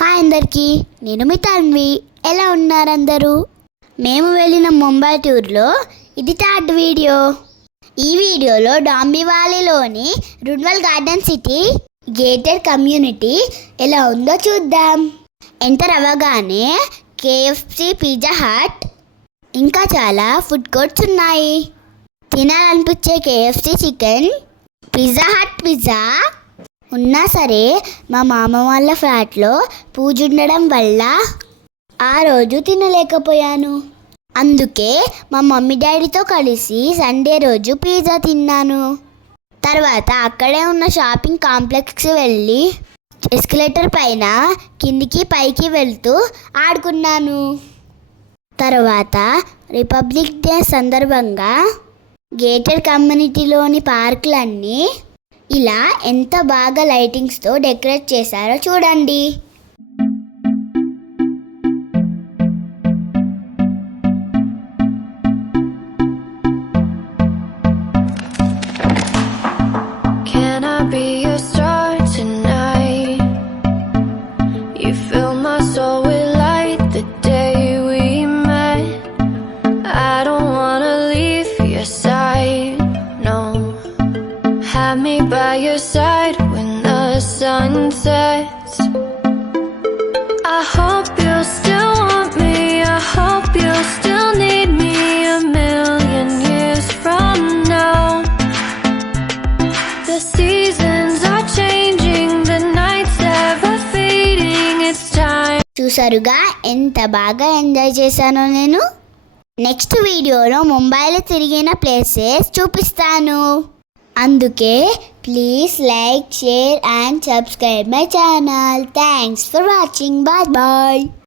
Hi అందరికీ, నేను మీ తన్వి. ఎలా ఉన్నారు అందరూ? మేము వెళ్ళిన ముంబై టూర్లో ఇది థర్డ్ వీడియో. ఈ వీడియోలో డాంబివాలీలోని రుడ్వల్ గార్డెన్ సిటీ గేటెడ్ కమ్యూనిటీ ఎలా ఉందో చూద్దాం. ఎంటర్ అవ్వగానే కేఎఫ్సి, పిజ్జా హట్ ఇంకా చాలా ఫుడ్ కోర్ట్స్ ఉన్నాయి. తినాలనిపించే KFC chicken, Pizza Hut pizza ఉన్నా సరే మా మామ వాళ్ళ ఫ్లాట్లో పూజ ఉండడం వల్ల ఆ రోజు తినలేకపోయాను. అందుకే మా మమ్మీ డాడీతో కలిసి సండే రోజు పిజ్జా తిన్నాను. తర్వాత అక్కడే ఉన్న షాపింగ్ కాంప్లెక్స్కి వెళ్ళి ఎస్కలేటర్ పైన కిందికి పైకి వెళ్తూ ఆడుకున్నాను. తర్వాత రిపబ్లిక్ డే సందర్భంగా గేటెడ్ కమ్యూనిటీలోని పార్కులన్నీ ఇలా ఎంత బాగా లైటింగ్స్తో డెకరేట్ చేశారో చూడండి. Can I be your star tonight? You fill my soul with light the day we met. I don't wanna leave your side, no. Have me by your side when the sun sets. I hope you'll still want me. I hope you'll still need me a million years from now. The seasons are changing, the nights ever fading. It's time. చూసారుగా ఎంత బాగా enjoy చేశానో నేను. Next వీడియోలో ముంబైలో తిరిగిన places చూపిస్తాను. అందుకే please like, share and subscribe my channel. Thanks for watching. Bye bye.